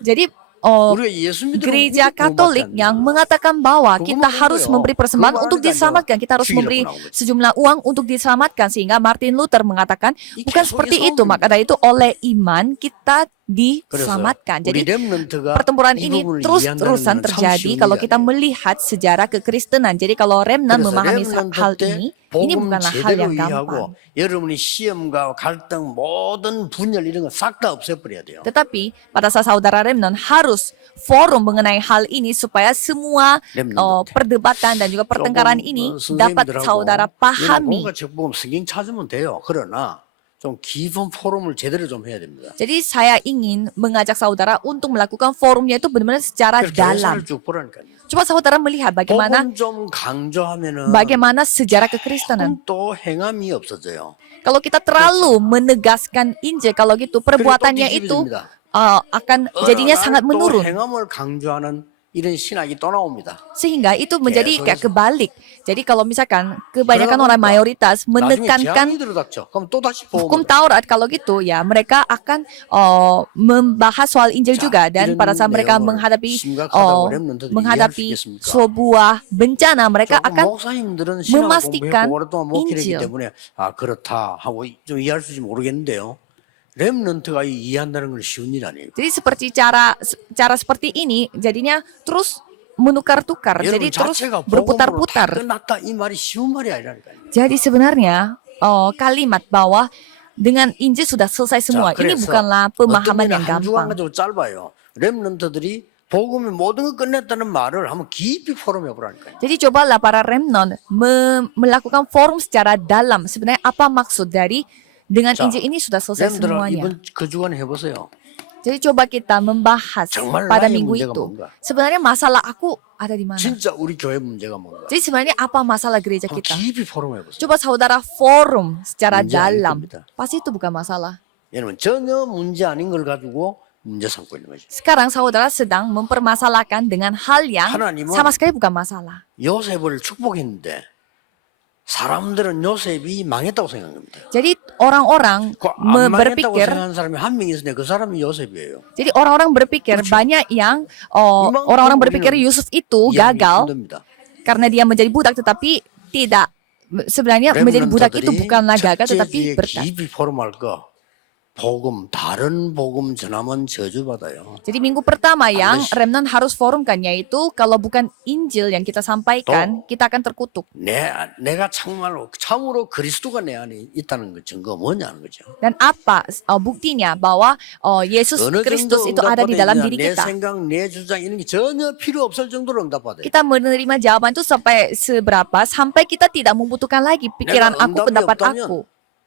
jadi 우리가 예수 믿으면 gereja 무조건 Katolik 구원받지 yang 않냐. mengatakan bahwa 그거 kita 말고요. harus memberi persembahan 그거 untuk 말하니까 diselamatkan, kita harus 죽이라고 memberi 나온 거지. sejumlah uang untuk diselamatkan, sehingga Martin Luther mengatakan 이 bukan 계속 seperti 이 itu, 싸움입니다. maka dari itu oleh iman kita 그래서 diselamatkan. 우리 Jadi 렘넌트가 pertempuran 이 ini 부분을 terus-terusan 이해한다는 건 참 terjadi 쉬운 kalau 일이 kita 아니에요. melihat sejarah kekristenan. Jadi kalau remnant 그래서 memahami hal 렘넌트 ini 때 복음 bukanlah hal 제대로 yang gampang. 이해하고 여러분이 시험과 갈등 모든 분열 이런 거 싹 다 없애버려야 돼요. Tetapi pada saat saudara remnant harus forum mengenai hal ini supaya semua remnant. perdebatan dan juga pertengkaran ini dapat saudara pahami. 공과 책복음 성경 찾으면 돼요. 그러나 좀 깊은 포럼을 제대로 좀 해야 됩니다. Jadi saya ingin mengajak saudara untuk melakukan forumnya itu benar-benar secara dalam. 교회사를 쭉 보라니까요. Coba saudara melihat bagaimana 복음 좀 강조하면은 sejarah kekristenan. 또 행함이 없어져요. Kalau kita terlalu menegaskan Injil, kalau gitu perbuatannya 뒤집이 itu 됩니다. akan jadinya sangat 또 menurun. 행함을 강조하는 이런 신학이 또 나옵니다. Sehingga itu menjadi kayak 계속해서. kebalik. Jadi kalau misalkan kebanyakan 그러다 orang 보니까 mayoritas 나중에 menekankan 재앙이 들어닥쳐. 그럼 또 다시 hukum 보험을. Taurat, kalau gitu ya mereka akan membahas soal Injil 자, juga, dan 이런 pada saat mereka 내용을 menghadapi 심각하다고 렘넌트들이 menghadapi 이해할 수 있겠습니까? sebuah bencana, mereka 조금 akan 목사님들은 신앙을 memastikan 공부했고 오랫동안 목회했기 인질. 때문에 아 그렇다 하고 좀 이해할 수 있을지 모르겠는데요. 렘넌트가 이해한다는 건 쉬운 일 아니에요. jadi seperti cara seperti ini jadinya terus menukar-tukar, jadi 여러분 terus 자체가 복음으로 다 berputar-putar. 끝났다 이 말이 쉬운 말이 아니라니까요. Jadi sebenarnya kalimat bahwa dengan Injil sudah selesai semua, ini bukanlah pemahaman yang 한 주간 gampang. 가지고 짧아요. 렘넌트들이 복음이 모든 걸 끝냈다는 말을 한번 깊이 포럼해 보라니까요. Jadi cobalah para remnant melakukan forum secara dalam. Sebenarnya apa maksud dari dengan 자, Injil ini sudah selesai 렘들아 semuanya. 이번 그 주간 해보세요. Jadi coba kita membahas 정말 pada 나의 minggu 문제가 itu. 뭔가? Sebenarnya masalah aku ada di mana? 진짜 우리 교회 문제가 뭔가? Jadi sebenarnya apa masalah gereja 한번 kita? 깊이 포럼해 보세요. Coba saudara forum secara 문제 아닐 dalam. 겁니다. Pasti itu bukan masalah. 여러분 전혀 문제 아닌 걸 가지고 문제 삼고 있는 거죠. Sekarang saudara sedang mempermasalahkan dengan hal yang 하나님은 sama sekali bukan masalah. 요셉을 축복했는데 사람들은 요셉이 망했다고 생각한 겁니다. Jadi orang-orang 안 망했다고 berpikir, 생각하는 사람이 한 명 있었는데 그 사람이 요셉이에요. jadi orang-orang berpikir banyak yang orang-orang berpikir Yusuf itu 이해하기 gagal, 힘듭니다. karena dia menjadi budak tetapi tidak sebenarnya menjadi budak itu bukanlah gagal tetapi 첫째 주에 berkat. 깊이 포럼할 거 복음 다른 복음 전하면 저주받아요. Jadi minggu pertama yang 반드시. remnant harus forumkan yaitu kalau bukan Injil yang kita sampaikan, kita akan terkutuk. 내가 참으로 그리스도가 내 안에 있다는 그 증거 뭐냐는 거죠. Dan apa buktinya bahwa Yesus 어느 Kristus 정도 itu ada di dalam 응답받아야 diri 내 kita. 생각, 내 주장 이런 게 전혀 필요 없을 정도로 응답받아요. Kita menerima jawaban itu sampai seberapa sampai kita tidak membutuhkan lagi pikiran 내가 aku, 응답이 pendapat 없다면 aku.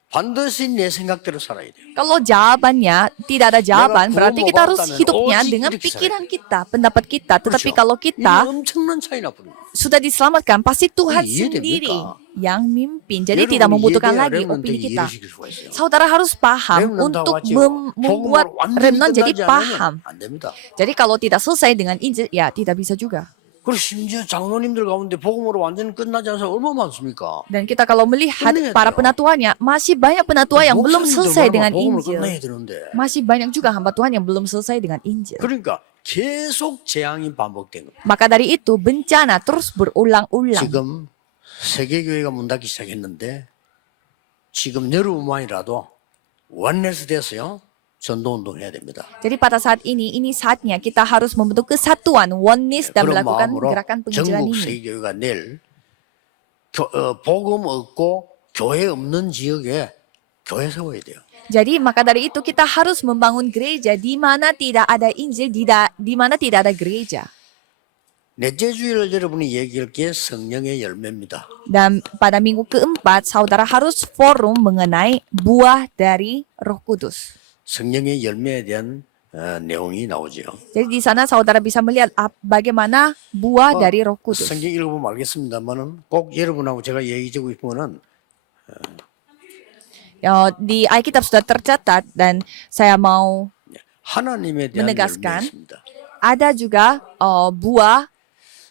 반드시 내 생각대로 살아야 돼요. Kalau jawabannya tidak ada jawaban, 내가 berarti 구원 kita harus 먹었다면 hidupnya 오직 dengan 이렇게 pikiran kita, pendapat kita. Tetapi 그렇죠? kalau 이게 kita 엄청난 차이 나버립니다. sudah diselamatkan, pasti Tuhan 이해됩니까? sendiri yang mimpin. Jadi tidak 여러분이 membutuhkan 이해돼야 lagi 렘넌트에게 opini kita. 이해시킬 수가 있어요. Saudara harus paham 렘넌트하고 untuk 같이 membuat 복음으로 완전히 remnant jadi 끝나지 paham. 않으면 안 됩니다. Jadi kalau tidak selesai dengan Injil, ya tidak bisa juga. 그리고 심지어 장로님들 가운데 복음으로 완전히 끝나지 않은 사람 얼마나 많습니까? Dan kita kalau melihat 끝내야 para 돼요. penatuannya, masih banyak penatua yang belum selesai dengan 복음을 Injil. 끝내야 되는데. Masih banyak juga hamba Tuhan yang belum selesai dengan Injil. 그러니까 계속 재앙이 반복되는 거예요. Maka dari itu bencana terus berulang-ulang. 지금 세계교회가 문 닫기 시작했는데 지금 여러분만이라도 원내스 돼서요. 전도운동 해야 됩니다. Jadi pada saat ini saatnya kita harus membentuk kesatuan, oneness dan 그런 melakukan 마음으로 gerakan penginjilan 전국 ini. 세계교회가 내일 복음 없고 교회 없는 지역에 교회 세워야 돼요. Jadi maka dari itu kita harus membangun gereja di mana tidak ada Injil, di mana tidak ada gereja. 넷째 주일 여러분이 얘기할 게 성령의 열매입니다. Dan pada minggu keempat, saudara harus forum mengenai buah dari Roh Kudus. 성령의 열매에 대한 내용이 나오죠. Jadi di sana saudara bisa melihat bagaimana buah dari Roh Kudus. 성경 읽어보면 알겠습니다만은 꼭 여러분하고 제가 얘기하고 싶으면은 Di Alkitab sudah tercatat dan saya mau 하나님에 대한 menegaskan 열매입니다. ada juga buah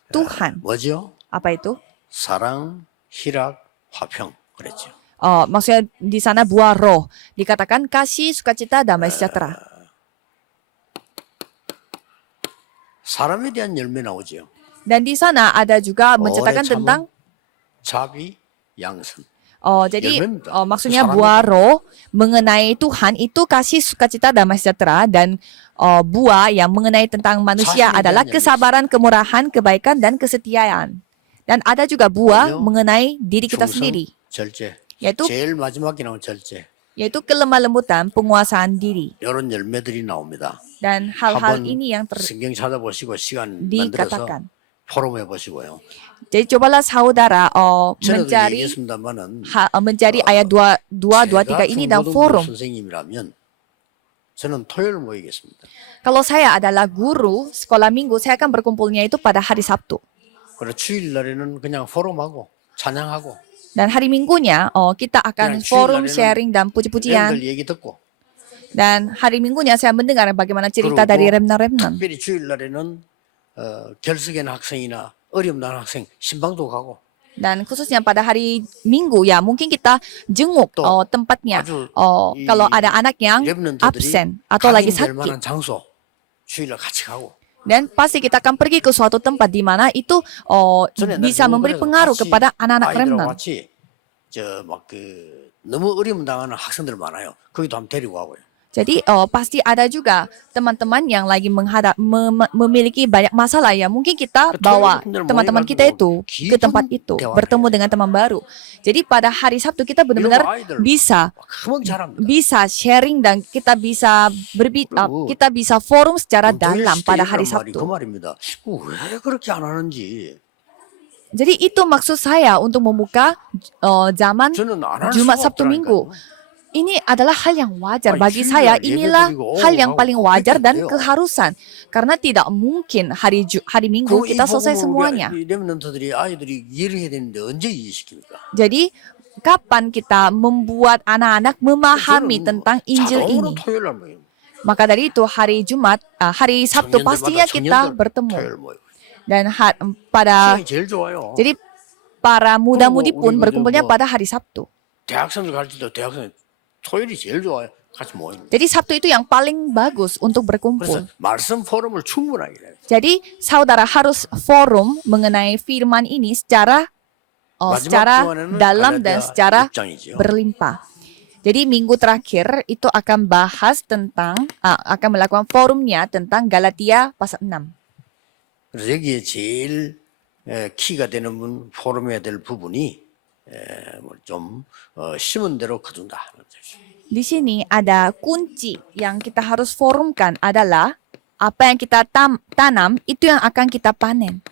Tuhan. 뭐죠? Apa itu? 사랑, 희락, 화평 그랬죠. Maksudnya di sana buah roh. Dikatakan kasih, sukacita, damai sejahtera. 사람에 대한 열매 나오죠. Dan di sana ada juga menceritakan 참음, tentang 자비, 양선. jadi 열매입니다. maksudnya 사람에 buah 대한 roh mengenai Tuhan itu kasih, sukacita, damai sejahtera dan buah yang mengenai tentang manusia 자신에 adalah 대한 kesabaran, kemurahan, kebaikan dan kesetiaan. Dan ada juga buah 뭐죠? mengenai diri kita 충성, sendiri, 절제. yaitu 제일 마지막에 나온 절제. kelemah lembutan, penguasaan diri. 이런 열매들이 나옵니다. Dan hal-hal 한번 ini yang 성경 찾아보시고 시간 만들어서 dikatakan. 포럼 해보시고요. Jadi cobalah saudara 전에도 mencari 얘기했습니다만은 mencari ayat 223 ini dan forum. 선생님이라면 저는 토요일 모이겠습니다. Kalau saya adalah guru sekolah minggu, saya akan berkumpulnya itu pada hari Sabtu. 그리고 주일 날에는 그냥 포럼하고 찬양하고 Dan hari Minggunya, kita akan 그냥 주일 forum, 날에는 sharing dan puji-pujian. 렘들 얘기 듣고 Dan hari Minggunya saya mendengar bagaimana cerita 그리고 dari remnant-remnant. 특별히 주일 날에는 결석한 학생이나 어렵는 학생 신방도 가고 Dan khususnya pada hari Minggu ya, mungkin kita jenguk 또 tempatnya. 아주 이 Kalau ada anak yang 렘넌트들이 absen atau lagi 각인될 sakit. 만한 장소 주일날 같이 가고 Dan pasti kita akan pergi ke suatu tempat di mana itu 전에 bisa memberi pengaruh kepada anak-anak 아이들하고 remnant. 같이 너무 어려움 당하는 학생들 많아요. 거기도 한번 데리고 가고요. Jadi pasti ada juga teman-teman yang lagi memiliki banyak masalah ya. Mungkin kita bawa teman-teman kita itu ke tempat itu, bertemu dengan teman baru. Jadi pada hari Sabtu kita benar-benar bisa 금방 잘합니다. sharing dan kita bisa kita bisa forum secara dalam pada hari 그 Sabtu. 말입니다. 왜 그렇게 안 하는지 Jadi itu maksud saya untuk membuka zaman 저는 안 할 Jumat, 수가 Sabtu, Minggu. 없더라니까요. Ini adalah hal yang wajar Ay, bagi 주일날 saya. 예배 Inilah 드리고 hal yang 하고 paling wajar dan 그랬대요. keharusan. Karena tidak mungkin hari Minggu 이 kita selesai 복음을 semuanya. 우리 렘넌트들이 아이들이 이해를 해야 되는데 언제 이해시킵니까? Jadi kapan kita membuat anak-anak memahami tentang Injil 자동으로 ini? 토요일 날 모여요. Maka dari itu hari Jumat, hari Sabtu pastinya kita bertemu. 토요일 모여요. Dan pada 시간이 제일 좋아요. jadi para muda-mudi pun 우리 berkumpulnya 뭐 pada hari Sabtu. 대학생들 가르칠 때 대학생 토요일이 제일 좋아요. 같이 모입니다. Jadi Sabtu itu yang paling bagus untuk berkumpul. 그래서 말씀 포럼을 충분하게 해요. Jadi saudara harus forum mengenai firman ini secara secara dalam dan secara berlimpah. Jadi minggu terakhir itu akan bahas tentang akan melakukan forumnya tentang Galatia pasal 6. 그래서 여기에 제일 키가 되는 포럼해야 될 부분이 좀 심은 대로 거둔다. Di sini ada kunci yang kita harus forumkan adalah apa yang kita tanam itu yang akan kita panen.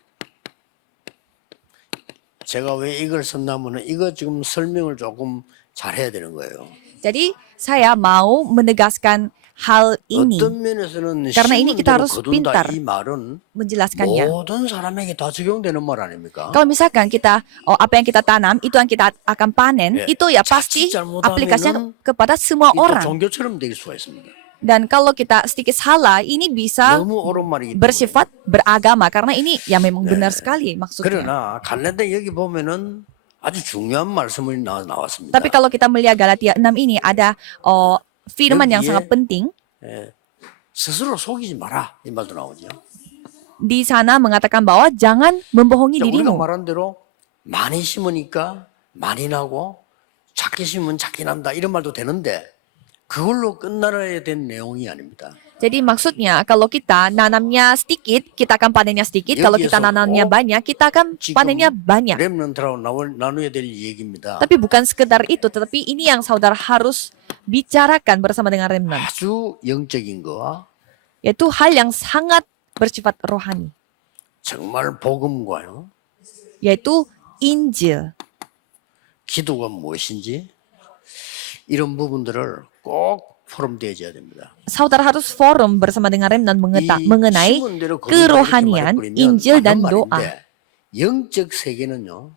제가 왜 이걸 썼냐면은 이거 지금 설명을 조금 잘해야 되는 거예요. Jadi saya mau menegaskan hal ini 어떤 면에서는 karena ini 심은 kita 대로 harus 거둔다 pintar 이 말은 menjelaskannya. 모든 사람에게 다 적용되는 말 아닙니까? Kalau misalkan kita apa yang kita tanam itu yang kita akan panen, 예, itu ya pasti 자칫 잘못하면은 aplikasinya kepada semua 이 또 orang. 종교처럼 될 수가 있습니다. Dan kalau kita sedikit salah, ini bisa 너무 옳은 말이기 때문에. bersifat beragama karena ini ya memang benar sekali maksudnya. 그러나 갈라디아 여기 보면은 아주 중요한 말씀이 나왔습니다. Tapi kalau kita melihat Galatia 6 ini ada firman yang 여기에 sangat penting. 스스로 속이지 마라 이 말도 나오죠. Di sana mengatakan bahwa jangan membohongi 우리가 dirimu. 말한 대로 많이 심으니까 많이 나고 작게 심으면 작게 난다 이런 말도 되는데 그걸로 끝나야 된 내용이 아닙니다. Jadi maksudnya kalau kita nanamnya sedikit, kita akan panennya sedikit. Kalau kita nanamnya banyak, kita akan panennya banyak. 렘넌트라고 나눠야 될 얘기입니다. Tapi bukan sekedar itu, tetapi ini yang saudara harus bicarakan bersama dengan remnant. 아주 영적인 거와 Yaitu hal yang sangat bersifat rohani. 정말 복음과요. Yaitu Injil. 기도가 무엇인지 이런 부분들을 꼭 포럼되어져야 됩니다. Saudara harus forum bersama dengan remnant mengenai 심은 대로 거둔다 이렇게 kerohanian, 말해버리면 Injil dan 맞는 doa. 말인데 영적 세계는요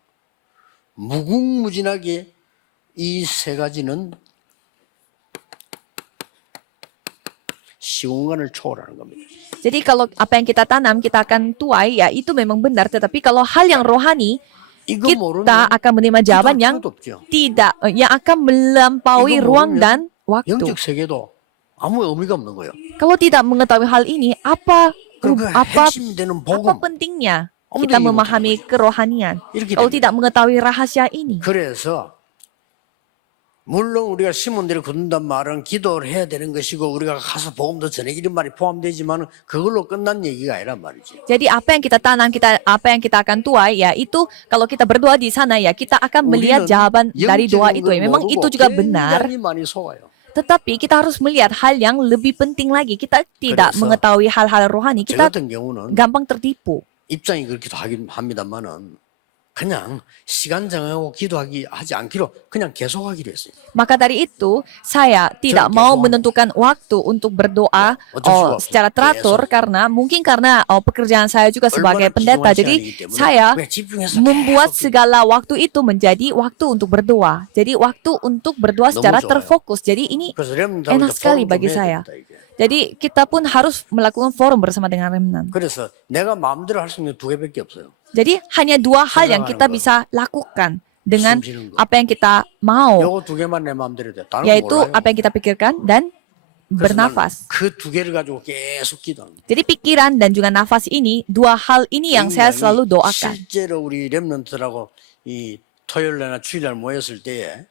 무궁무진하게 이 세 가지는 시공간을 초월하는 겁니다. Jadi kalau apa yang kita tanam kita akan tuai, ya itu memang benar. Tetapi kalau hal yang rohani, 이거 kita 모르면 akan menerima jawaban yang 필요도 없죠. tidak, yang akan melampaui 이거 ruang 모르면 dan waktu. 영적 세계도 아무 의미가 없는 거예요. Kalau tidak mengetahui hal ini, apa 그러니까 핵심 되는 apa 복음 pentingnya 아무도 kita 이해 못하는 memahami 거죠. kerohanian 이렇게 kalau 됩니다. tidak mengetahui rahasia ini? 그래서 물론 우리가 심은 대로 거둔단 말은 기도를 해야 되는 것이고 우리가 가서 복음도 전해 이런 말이 포함되지만 그걸로 끝난 얘기가 아니란 말이지. Jadi apa yang kita tanam, apa yang kita akan tuai, ya itu kalau kita berdoa di sana ya kita akan melihat jawaban dari doa itu. Ya, memang itu juga benar. 굉장히 많이 속아요. Tetapi kita harus melihat hal yang lebih penting lagi. Kita tidak 그래서 mengetahui hal-hal rohani, 저 kita 같은 경우는 gampang tertipu. 입장이 그렇기도 하긴 합니다만은 그냥 시간 정하고 하지 않기로 그냥 계속하기로 했어요. Maka dari itu, saya tidak 저는 mau 계속 menentukan waktu untuk berdoa 어쩔 수가 없어요. secara teratur 계속. karena mungkin karena pekerjaan saya juga sebagai 얼마나 pendeta. 귀중한 Jadi 시간이기 때문에 saya 그냥 집중해서 membuat 계속 segala waktu itu menjadi waktu untuk berdoa. Jadi waktu untuk berdoa 너무 secara 좋아요. terfokus. Jadi ini 그래서 렘넌트하고 enak 이제 sekali 포럼 좀 bagi 해야 saya. 됩니다, 이게. Jadi kita pun harus melakukan forum bersama dengan remnant. 그래서 내가 마음대로 할 수 있는 두 개밖에 없어요. Jadi hanya dua hal yang kita 생각하는 거. bisa lakukan dengan 숨 쉬는 거. apa yang kita mau, 요거 두 개만 내 마음대로 돼. 다른 거 yaitu 몰라요. apa yang kita pikirkan dan bernafas. 그두 개를 가지고 계속 기도합니다. Jadi pikiran dan juga nafas ini, dua hal ini yang saya 굉장히 selalu doakan. 실제로 우리 렘넌트라고 이 토요일날 주일날 모였을 때에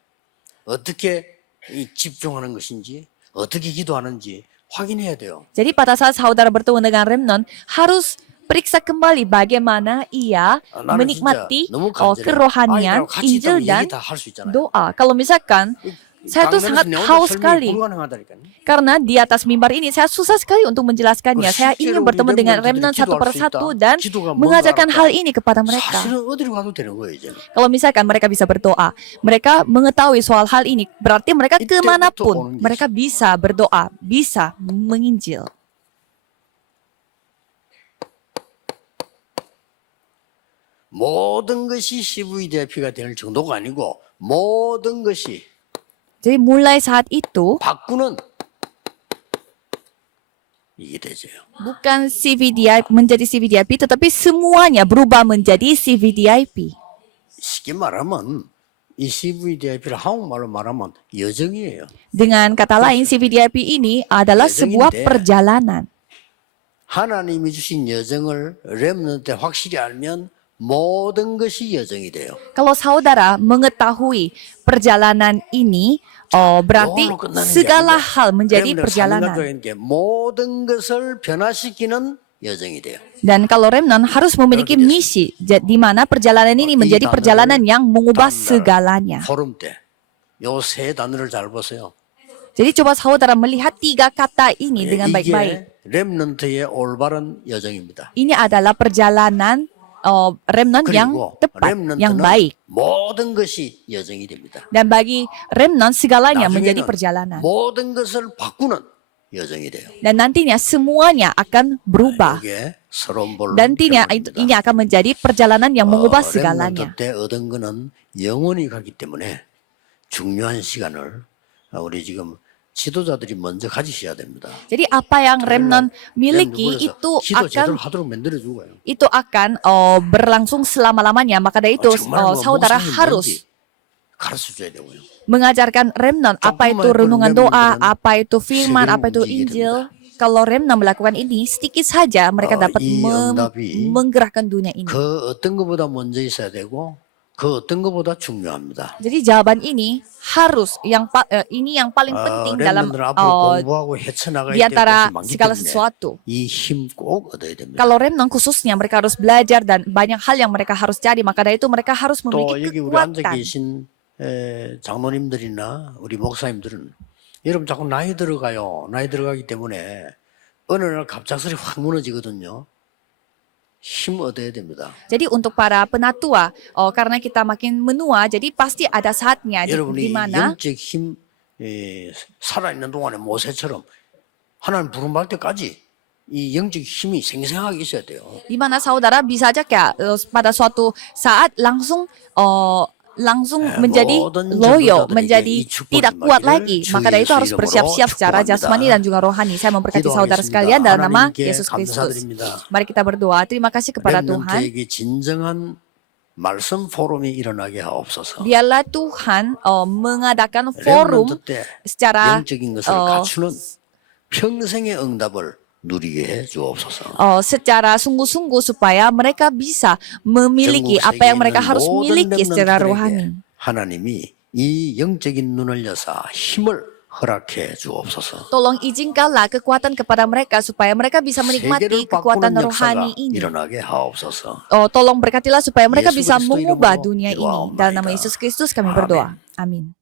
어떻게 이 집중하는 것인지 어떻게 기도하는지 확인해야 돼요. Jadi pada saat saudara bertemu dengan remnant, harus periksa kembali bagaimana ia 나는 menikmati 진짜 너무 간절해. kerohanian, 아이들하고 같이 Injil 있다면 dan 얘기 다 할 수 있잖아요. doa. Kalau misalkan saya tuh sangat 강단에서 내 혼자 haus 설명이 sekali 불가능하다니까요. karena di atas mimbar ini saya susah sekali untuk menjelaskannya. Saya ingin bertemu dengan remnant satu persatu dan mengajarkan hal ini kepada mereka. 사실은 어디로 가도 되는 거예요 이제는. Kalau misalkan mereka bisa berdoa, mereka mengetahui soal hal ini, berarti mereka kemanapun mereka bisa berdoa, bisa menginjil. 모든 것이 CVDIP가 될 정도가 아니고 모든 것이 Jadi mulai saat itu 바꾸는 이게 되죠. bukan CVDIP menjadi CVDIP, tetapi semuanya berubah menjadi CVDIP. 쉽게 말하면 이 CVDIP를 한국말로 말하면 여정이에요. Dengan kata lain, CVDIP ini adalah sebuah 여정인데. perjalanan. 하나님이 주신 여정을 렘넌트 확실히 알면 모든 것이 여정이 돼요. Kalau saudara mengetahui perjalanan ini, berarti 이걸로 끝나는 게 segala 아니고 hal menjadi 렘넌트 perjalanan. 상관적인 게 모든 것을 변화시키는 여정이 돼요. Dan kalau remnant harus memiliki misi, di mana perjalanan ini menjadi perjalanan yang mengubah segalanya. 포럼 때 요 세 단어를 잘 보세요. Jadi coba saudara melihat 3 kata ini dengan baik-baik. 이게 렘넌트의 올바른 여정입니다. Ini adalah perjalanan remnant yang 그리고 tepat, yang 렘넌트는 baik. 모든 것이 여정이 됩니다. Dan bagi remnant segalanya menjadi 나중에는 perjalanan. 모든 것을 바꾸는 여정이 돼요. Dan nantinya semuanya akan berubah. 이게 서론 볼 Dan ini akan menjadi perjalanan yang mengubah segalanya. 렘넌트 때 얻은 거는 영원히 가기 때문에 중요한 시간을 우리 지금 지도자들이 먼저 가지셔야 됩니다. Jadi apa yang remnant miliki 기도 제대로 akan 하도록 만들어 주고요. berlangsung selama-lamanya. Maka dari itu saudara harus 가르쳐 줘야 되고요. mengajarkan remnant apa itu renungan doa, apa itu firman, apa itu Injil. Kalau remnant melakukan ini, sedikit saja mereka dapat 이 응답이 menggerakkan dunia ini. 그 어떤 것보다 먼저 있어야 되고 그 어떤 것보다 중요합니다. Jadi jawaban ini harus ini yang paling penting dalam 렘넌트들 앞으로 공부하고 헤쳐나가야 di 될 antara 것이 많기 segala 때문에 sesuatu. 이 힘 꼭 얻어야 됩니다. Kalau remnant khususnya mereka harus belajar dan banyak hal yang mereka harus cari. Maka dari itu mereka harus 또 memiliki 여기 우리 앉아 kekuatan. 계신 장로님들이나 우리 목사님들은 여러분 자꾸 나이 들어가요. 나이 들어가기 때문에 어느 날 갑작스레 확 무너지거든요. 힘 얻어야 됩니다. Jadi untuk para penatua, karena kita makin menua, jadi pasti ada saatnya di 여러분이 mana 영적 힘 살아있는 동안에 모세처럼 하나님 부름받을 때까지 이 영적 힘이 생생하게 있어야 돼요. di mana saudara bisa aja kayak pada suatu saat langsung menjadi loyo, menjadi tidak kuat lagi. Maka dari itu harus bersiap-siap secara jasmani dan juga rohani. Saya memberkati saudara sekalian dalam nama Yesus Kristus. Mari kita berdoa. Terima kasih kepada Tuhan. 렘넌트에게 진정한 말씀 포럼이 일어나게 하옵소서. Biarlah Tuhan mengadakan forum 렘넌트 때 secara 영적인 것을 갖추는 평생의 응답을 누리게 해 주옵소서. secara sungguh-sungguh supaya mereka bisa memiliki apa yang mereka harus miliki secara rohani. 하나님이 이 영적인 눈을 여사 힘을 허락해 주옵소서. Tolong izinkanlah kekuatan kepada mereka supaya mereka bisa menikmati kekuatan rohani ini. 일어나게 하옵소서. Tolong berkatilah supaya mereka Yesus bisa Kristus mengubah 이름으로 dunia ini. 기도하옵나이다. Dalam nama Yesus Kristus kami berdoa. Amin.